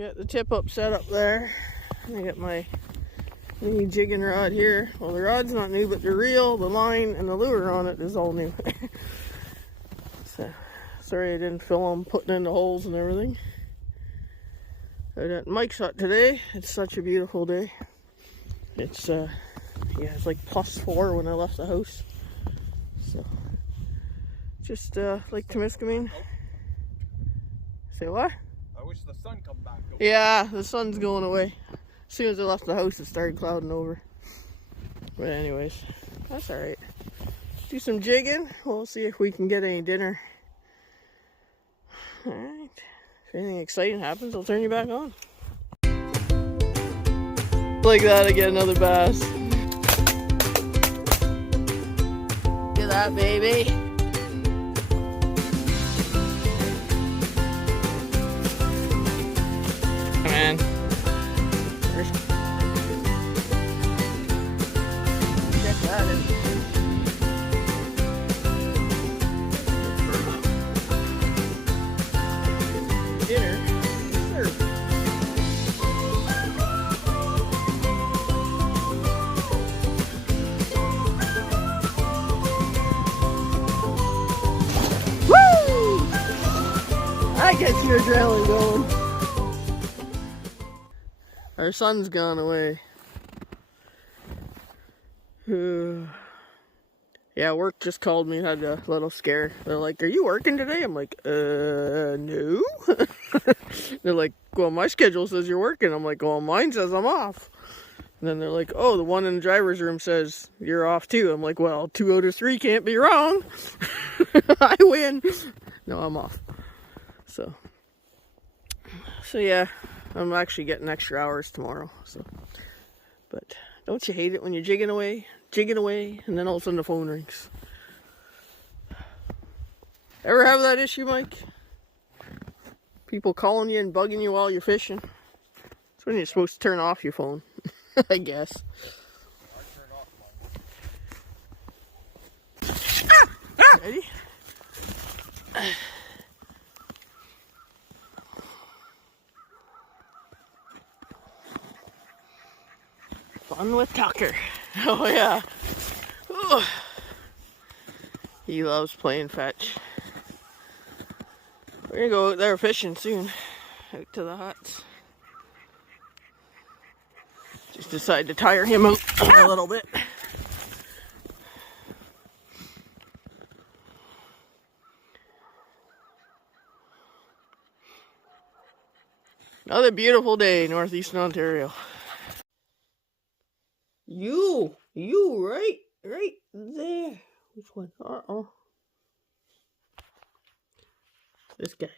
got the tip up set up there. I got my new jigging rod here. Well, the rod's not new, but the reel, the line, and the lure on it is all new. So, sorry I didn't film putting in the holes and everything. I got Mike's hut today. It's such a beautiful day. It's yeah, it's like +4 when I left the house. So, just like Temiskaming. Say what? I wish the sun come back. Yeah, the sun's going away. As soon as I left the house, it started clouding over. But anyways, that's alright. Do some jigging. We'll see if we can get any dinner. Alright. If anything exciting happens, I'll turn you back on. Like that, I get another bass. Look at that, baby. Man. Check that in. Dinner is served. Woo! That gets your adrenaline going. Our sun's gone away. Yeah, work just called me, had a little scare. They're like, "Are you working today?" I'm like, no. They're like, "Well, my schedule says you're working." I'm like, "Well, mine says I'm off." And then they're like, "Oh, the one in the driver's room says you're off too." I'm like, "Well, 2 out of 3 can't be wrong." I win. No, I'm off. So yeah. I'm actually getting extra hours tomorrow, so. But don't you hate it when you're jigging away, and then all of a sudden the phone rings? Ever have that issue, Mike? People calling you and bugging you while you're fishing? That's when you're supposed to turn off your phone, I guess. Ready? Fun with Tucker. Oh yeah. Ooh. He loves playing fetch. We're gonna go out there fishing soon. Out to the huts. Just decided to tire him out a little bit. Another beautiful day in Northeastern Ontario. You right there. Which one? This guy,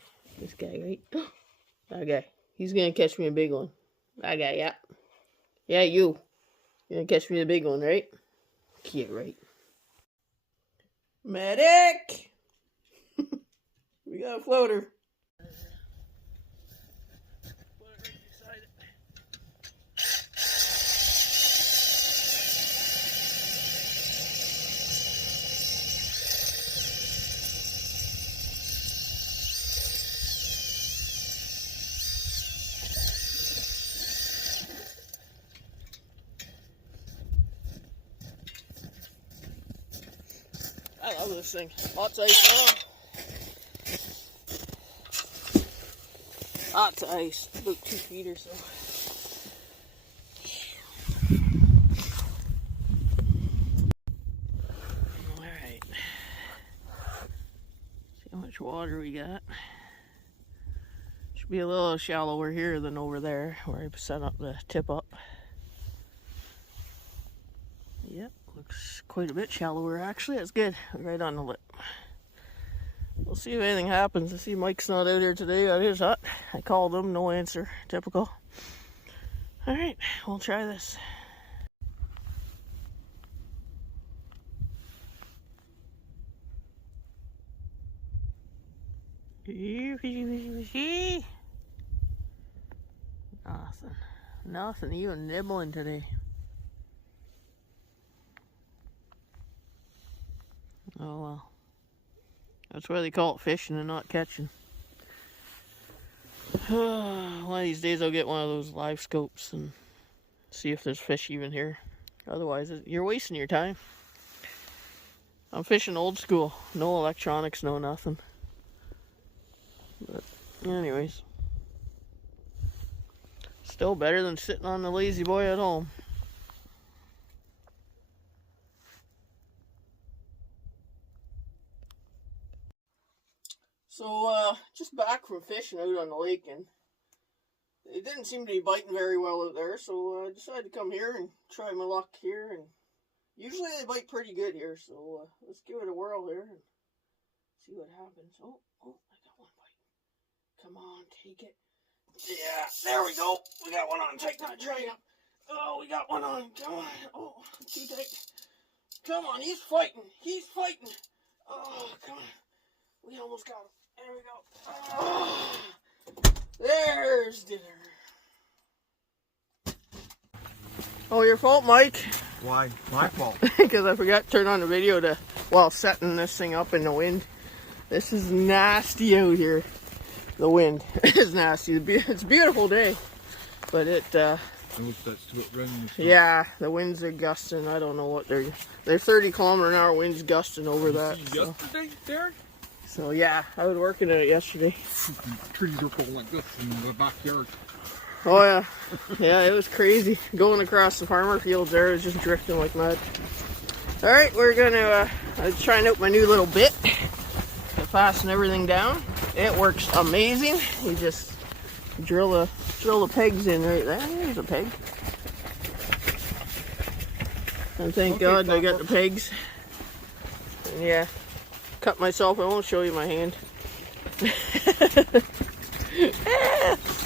right? That guy. He's gonna catch me a big one. That guy, yeah. Yeah, you. You're gonna catch me a big one, right? Yeah, right. Medic! We got a floater. I love this thing. Lots of ice now. Lots of ice. About 2 feet or so. Alright. See how much water we got. Should be a little shallower here than over there where I set up the tip up. Yep. Looks quite a bit shallower actually. That's good. Right on the lip. We'll see if anything happens. I see Mike's not out here today at his hut. I called him, no answer. Typical. Alright, we'll try this. Nothing even nibbling today. Oh well. That's why they call it fishing and not catching. One of these days I'll get one of those live scopes and see if there's fish even here. Otherwise, you're wasting your time. I'm fishing old school. No electronics, no nothing. But anyways. Still better than sitting on the lazy boy at home. So, just back from fishing out on the lake, and it didn't seem to be biting very well out there, so I decided to come here and try my luck here, and usually they bite pretty good here, so let's give it a whirl here and see what happens. Oh, I got one bite. Come on, take it. Yeah, there we go. We got one on. Take that drag up. Oh, we got one on. Come on. Oh, too tight. Come on, he's fighting. He's fighting. Oh, come on. We almost got him. There we go. Oh, there's dinner. Oh, your fault, Mike. Why? My fault. Because I forgot to turn on the video while setting this thing up in the wind. This is nasty out here. The wind is nasty. It's a beautiful day, but yeah, the winds are gusting. I don't know what they're 30-kilometer-an-hour winds gusting over that. Yesterday, Derek? So yeah, I was working at it yesterday. Trees are full like this in the backyard. Oh yeah, yeah, it was crazy. Going across the farmer fields there, it was just drifting like mud. All right, we're gonna trying out my new little bit to fasten everything down. It works amazing. You just drill the pegs in right there. There's a peg. And thank God I got the pegs. And yeah, cut myself. I won't show you my hand.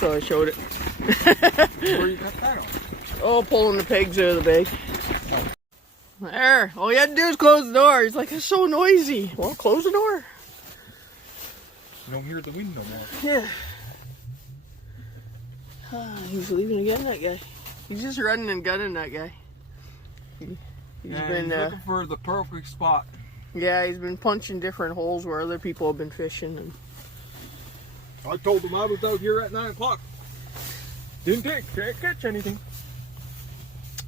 So I showed it. Where you cut that off? Oh, pulling the pegs out of the bag. There. All you had to do is close the door. He's like, it's so noisy. Well, close the door. You don't hear the wind no more. Yeah. He's leaving again, that guy. He's just running and gunning, that guy. He's been looking for the perfect spot. Yeah, he's been punching different holes where other people have been fishing. And I told him I was out here at 9 o'clock. Didn't catch anything.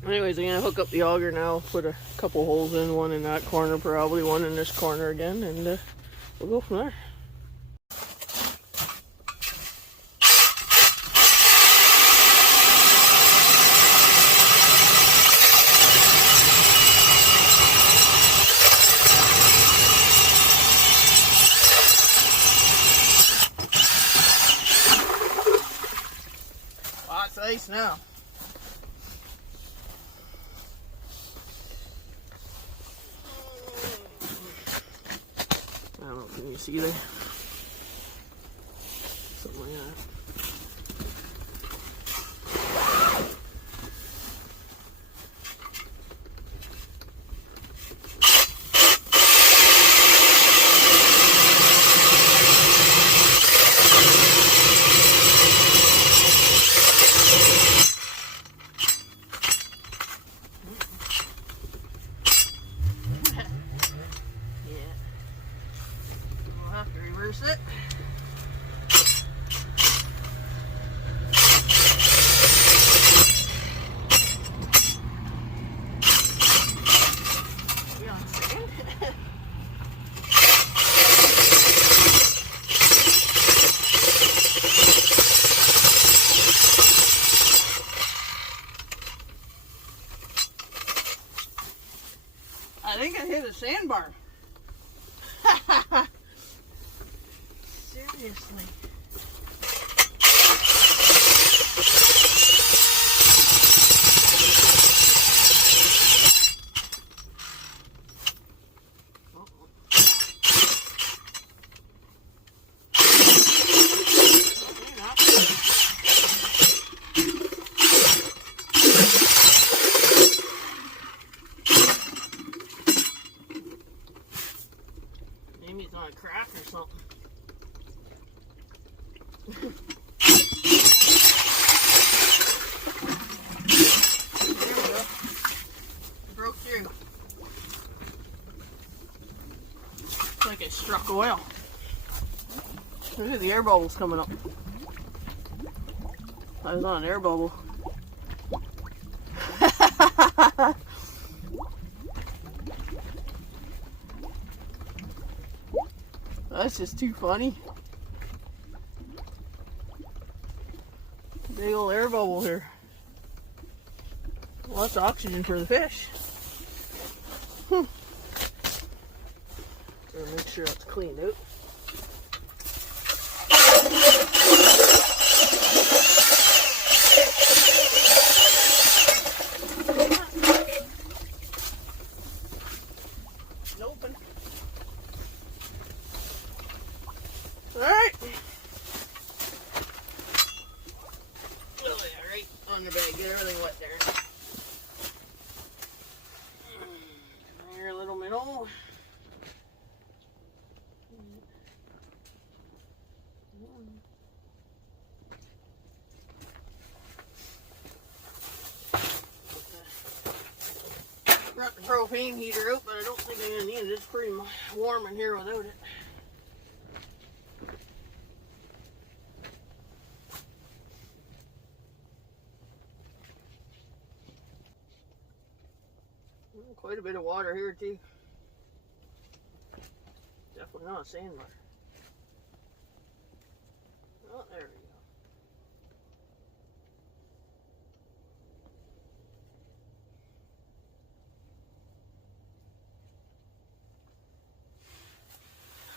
Anyways, I'm going to hook up the auger now, put a couple holes in, one in that corner, probably one in this corner again, and we'll go from there. Lots of ice now. I don't know if you can see there. Something like that. Reverse it. We on sand? I think I hit a sandbar. Seriously. Maybe it's on a crack or something. There we go. Broke through. It's like it struck oil. Look at the air bubbles coming up. I was on an air bubble. That's just too funny. Big old air bubble here. Lots of oxygen for the fish. Gotta make sure that's cleaned out. Open. All right. Oh yeah, right on the bag. Get everything wet there. Here, little minnow. Brought the propane heater out, but I don't think I'm gonna need it. It's pretty warm in here without it. Quite a bit of water here too. Definitely not a sandbar. Oh, there we go.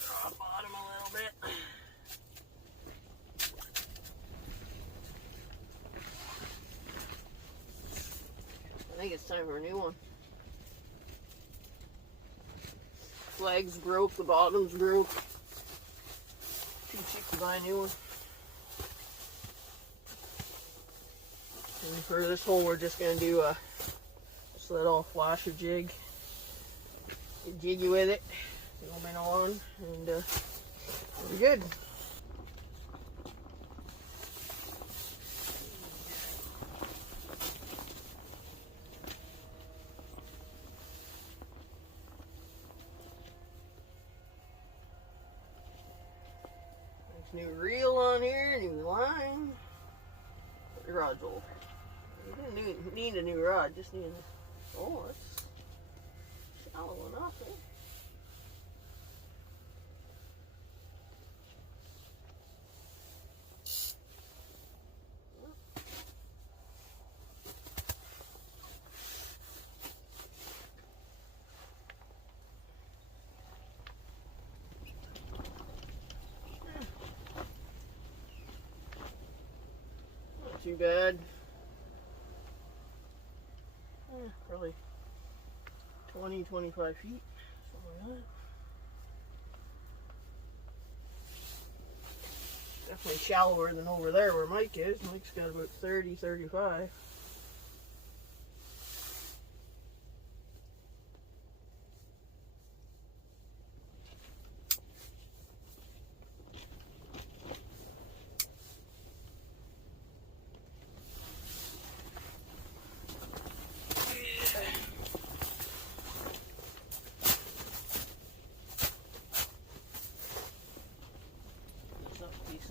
Draw bottom a little bit. I think it's time for a new one. Flags broke, the bottoms broke. Too cheap to buy a new one. And for this hole, we're just gonna do a just let off flash a jig. Get jiggy with it. No minnow on, and we're good. New reel on here, new line. The rod's old. You didn't need a new rod, just need a... Oh, that's shallow enough, eh? Too bad. Probably 20, 25 feet, something like that. Definitely shallower than over there where Mike is. Mike's got about 30, 35.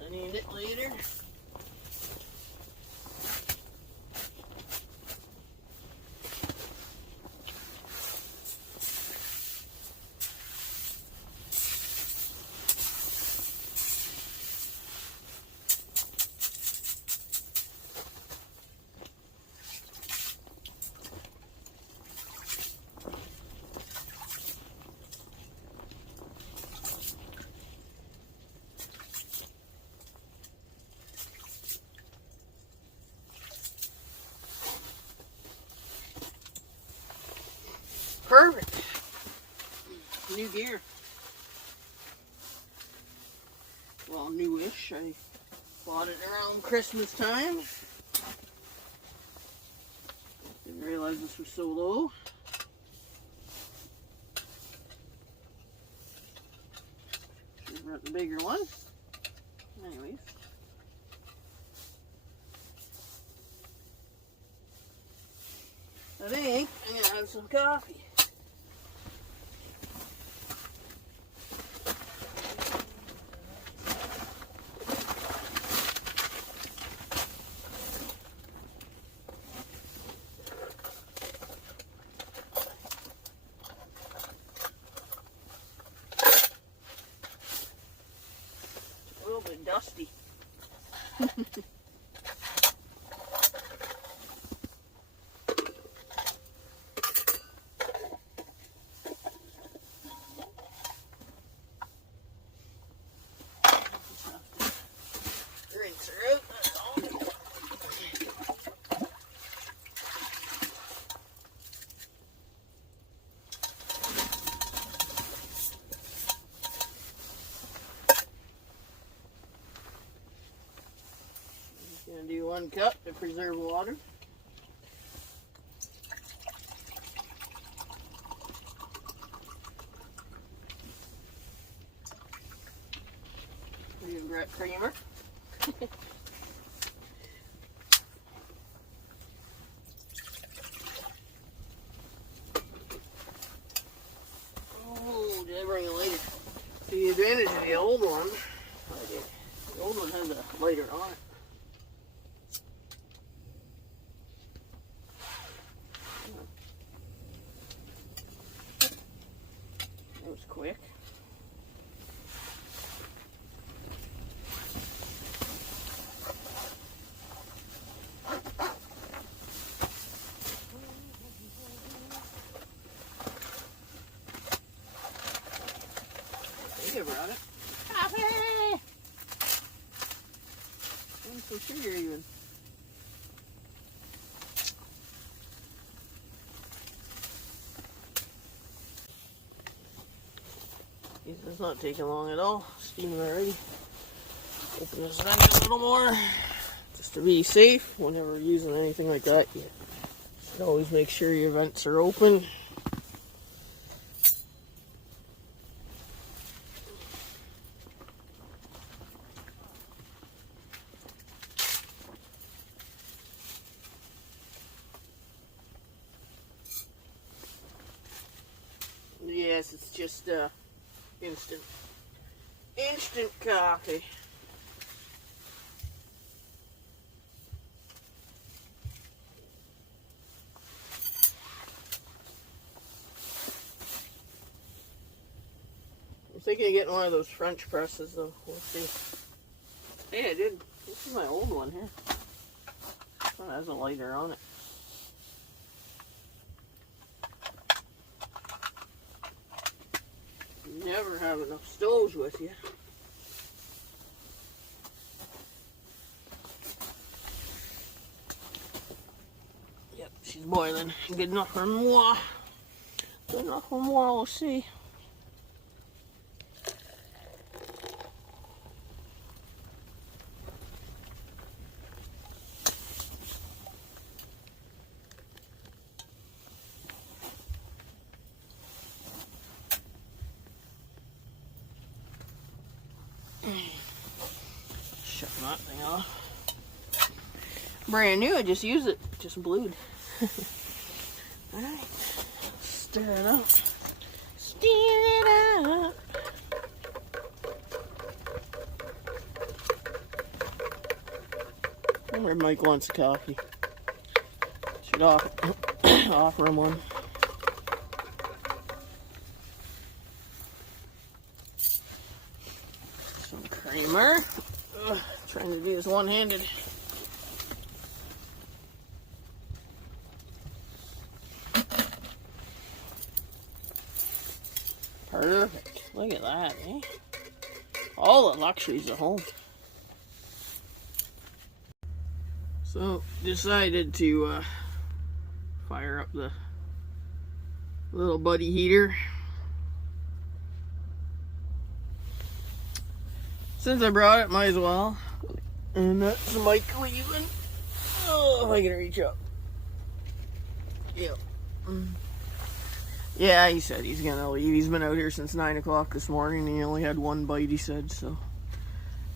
I need it later. Perfect. New gear. Well, newish. I bought it around Christmas time. Didn't realize this was so low. Should've brought the bigger one. Anyways. I think I'm gonna have some coffee. dusty. Rinse her out, that's all. Gonna do 1 cup to preserve water. We've got creamer. Oh, did I bring a lighter? The advantage of the old one, I did. The old one has a lighter on it. That was quick. I think I brought it. Coffee! I'm so sugar even. It's not taking long at all. Steaming already. Open this vent a little more. Just to be safe, whenever using anything like that, you should always make sure your vents are open. Yes, it's just instant coffee. I'm thinking of getting one of those French presses though. We'll see. Hey, I did. This is my old one here. This one has a lighter on it. Never have enough stoves with you. Yep, she's boiling. Good enough for moi. Good enough for moi, we'll see. Shut that thing off. Brand new, I just used it. Just blued. Alright. Stir it up. Stir it up. I wonder if Mike wants a coffee. Should offer him one. Some creamer. Trying to do this one-handed. Perfect. Look at that, eh? All the luxuries at home. So, decided to fire up the little buddy heater. Since I brought it, might as well. And that's Mike leaving. Oh, if I can reach up. Yep. Yeah, he said he's gonna leave. He's been out here since 9 o'clock this morning. He only had one bite, he said, so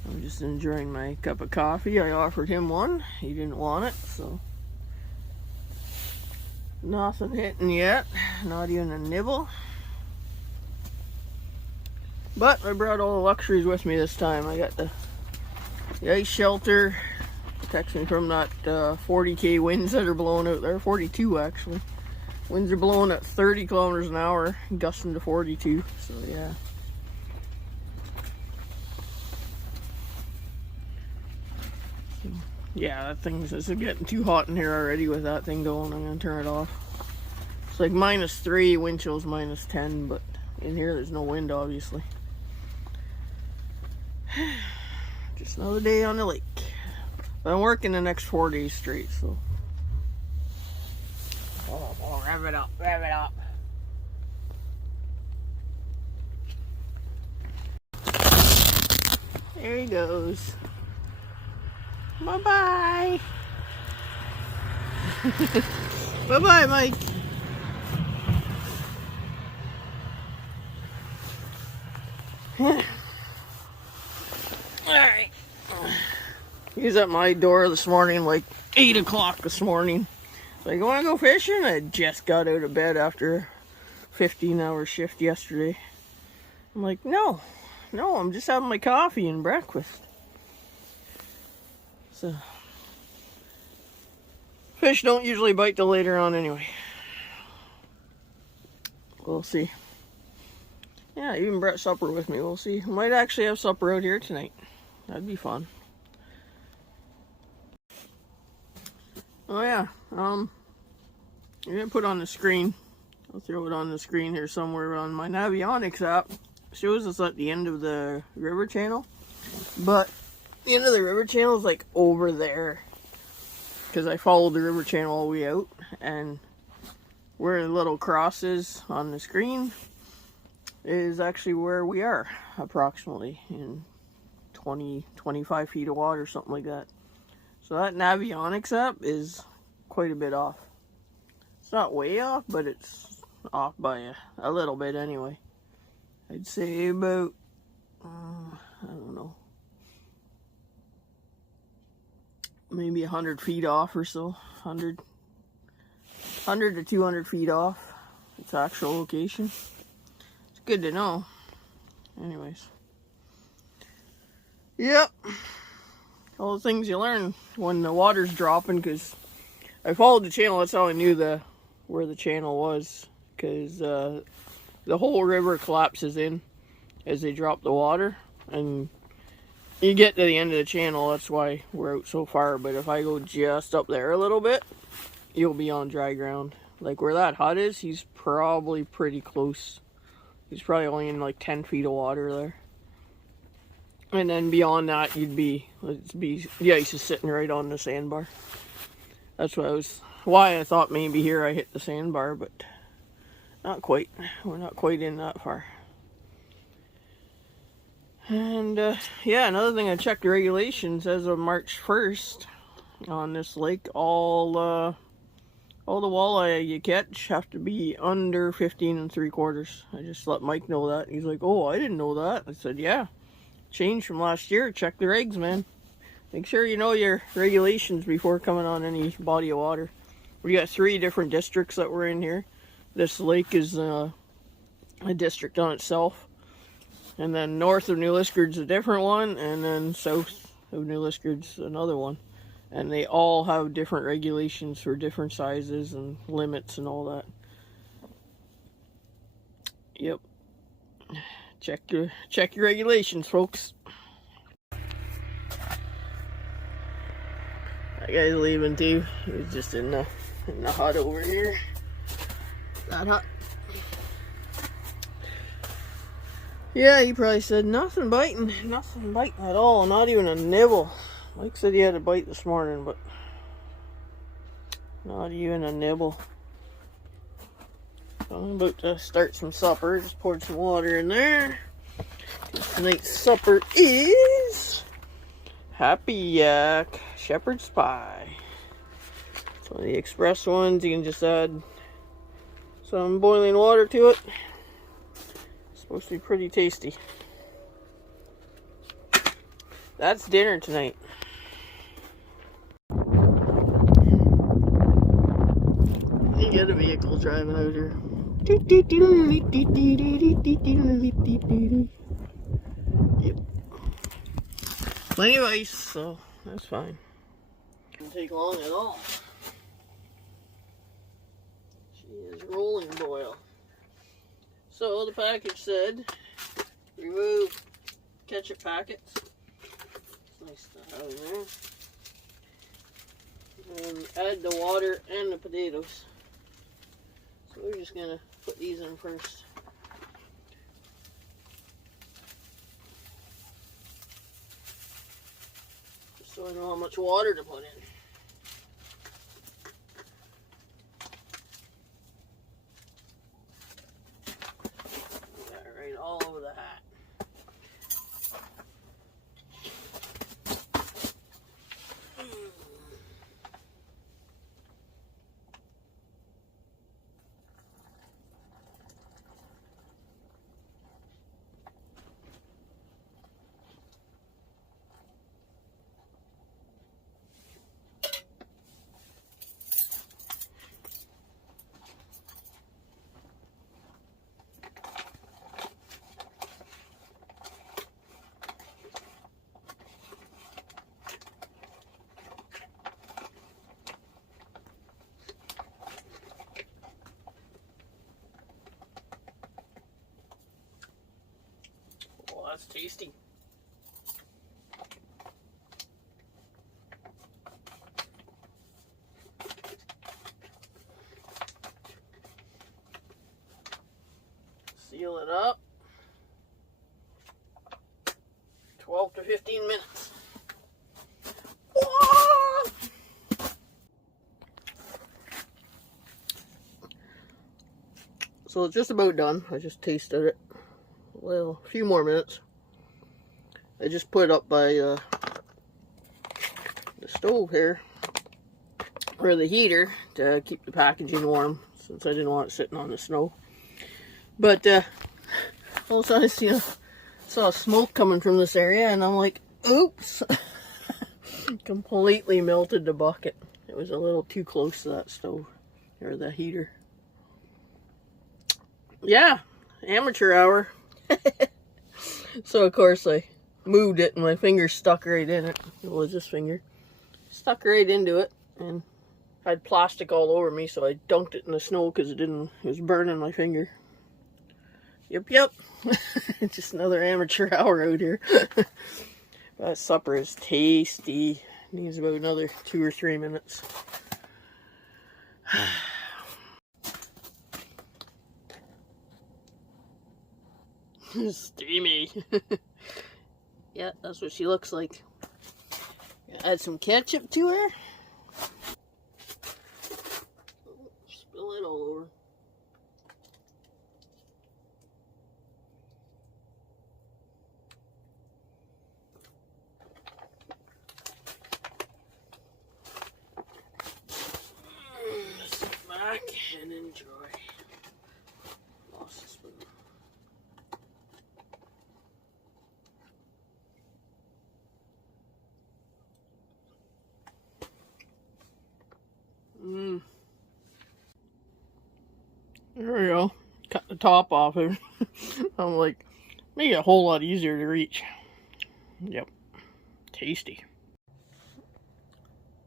I'm just enjoying my cup of coffee. I offered him one. He didn't want it, so nothing hitting yet. Not even a nibble. But I brought all the luxuries with me this time. I got the ice shelter, protection from that 40k winds that are blowing out there. 42 actually. Winds are blowing at 30 kilometers an hour, gusting to 42. So yeah. Yeah, that thing's it's getting too hot in here already with that thing going. I'm gonna turn it off. It's like -3, wind chill's -10, but in here there's no wind, obviously. Just another day on the lake. But I'm working the next 4 days straight, so. Oh, rev it up, rev it up. There he goes. Bye-bye. Bye-bye, Mike. Alright. He was at my door this morning, like 8 o'clock this morning. Like, you want to go fishing? I just got out of bed after a 15-hour shift yesterday. I'm like, no, I'm just having my coffee and breakfast. So, fish don't usually bite till later on anyway. We'll see. Yeah, I even brought supper with me. We'll see. I might actually have supper out here tonight. That'd be fun. Oh yeah, I'm gonna put on the screen. I'll throw it on the screen here somewhere on my Navionics app. It shows us at the end of the river channel, but the end of the river channel is like over there, because I followed the river channel all the way out, and where the little cross is on the screen is actually where we are, approximately in 20-25 feet of water, something like that. So that Navionics app is quite a bit off. It's not way off, but it's off by a little bit anyway. I'd say about, I don't know, maybe 100 feet off or so. 100 to 200 feet off its actual location. It's good to know. Anyways. Yep. All the things you learn when the water's dropping, because I followed the channel. That's how I knew where the channel was, because the whole river collapses in as they drop the water, and you get to the end of the channel. That's why we're out so far. But if I go just up there a little bit, you'll be on dry ground. Like where that hut is, he's probably pretty close. He's probably only in like 10 feet of water there. And then beyond that, the ice is sitting right on the sandbar. That's why I thought maybe here I hit the sandbar, but not quite. We're not quite in that far. And yeah, another thing, I checked the regulations as of March 1st on this lake. All the walleye you catch have to be under 15 3/4. I just let Mike know that. He's like, oh, I didn't know that. I said, yeah. Changed from last year. Check the regs, man. Make sure you know your regulations before coming on any body of water. We got 3 different districts that we're in here. This lake is a district on itself, and then north of New Liskeard's a different one, and then south of New Liskeard's another one, and they all have different regulations for different sizes and limits and all that. Yep. Check your regulations, folks. That guy's leaving too. He was just in the hut over here. That hut. Yeah, he probably said nothing biting at all. Not even a nibble. Mike said he had a bite this morning, but not even a nibble. I'm about to start some supper. Just poured some water in there. Tonight's supper is Happy Yak Shepherd's Pie. It's one of the express ones. You can just add some boiling water to it. It's supposed to be pretty tasty. That's dinner tonight. You got a vehicle driving out here. Yep. Plenty of ice, so that's fine. Doesn't take long at all. She is rolling boil. So the package said, remove ketchup packets. It's nice to have in there. and add the water and the potatoes. So we're just gonna put these in first. Just so I know how much water to put in. Got it right all over the hat. Oh, that's tasty. Seal it up. 12 to 15 minutes. Whoa! So it's just about done. I just tasted it. Well, a few more minutes. I just put it up by the stove here, or the heater, to keep the packaging warm, since I didn't want it sitting on the snow. But all of a sudden I saw smoke coming from this area, and I'm like, oops. Completely melted the bucket. It was a little too close to that stove, or the heater. Yeah, amateur hour. So of course I moved it and my finger stuck right in it. It was this finger. Stuck right into it, and I had plastic all over me, so I dunked it in the snow because it was burning my finger. Yep. Just another amateur hour out here. That supper is tasty. Needs about another 2 or 3 minutes. Steamy. Yeah, that's what she looks like. Add some ketchup to her. Spill it all over. Sit back and enjoy. Lost the spoon. There we go. Cut the top off it. I'm like, make it a whole lot easier to reach. Yep. Tasty.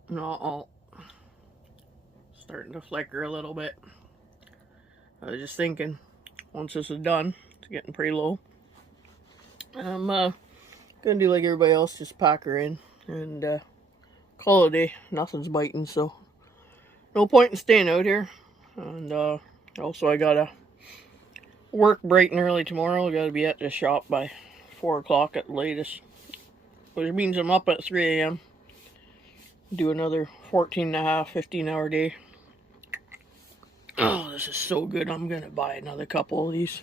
Not all. Starting to flicker a little bit. I was just thinking, once this is done, it's getting pretty low. I'm gonna do like everybody else, just pack her in and call it a day. Nothing's biting, so no point in staying out here. And also I gotta work bright and early tomorrow. I gotta be at the shop by 4 o'clock at the latest, which means I'm up at 3 a.m. do another 14.5, 15-hour day. Oh, this is so good. I'm gonna buy another couple of these.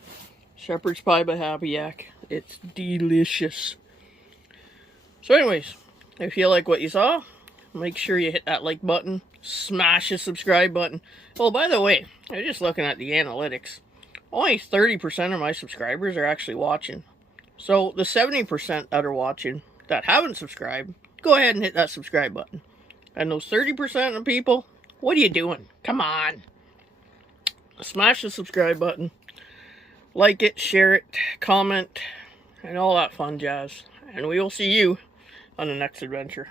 Shepherd's pie by Happy Yak. It's delicious. So anyways, if you like what you saw, make sure you hit that like button. Smash the subscribe button. Oh, by the way, I'm just looking at the analytics. Only 30% of my subscribers are actually watching. So the 70% that are watching that haven't subscribed, go ahead and hit that subscribe button. And those 30% of people, what are you doing? Come on. Smash the subscribe button. Like it, share it, comment, and all that fun jazz. And we will see you on the next adventure.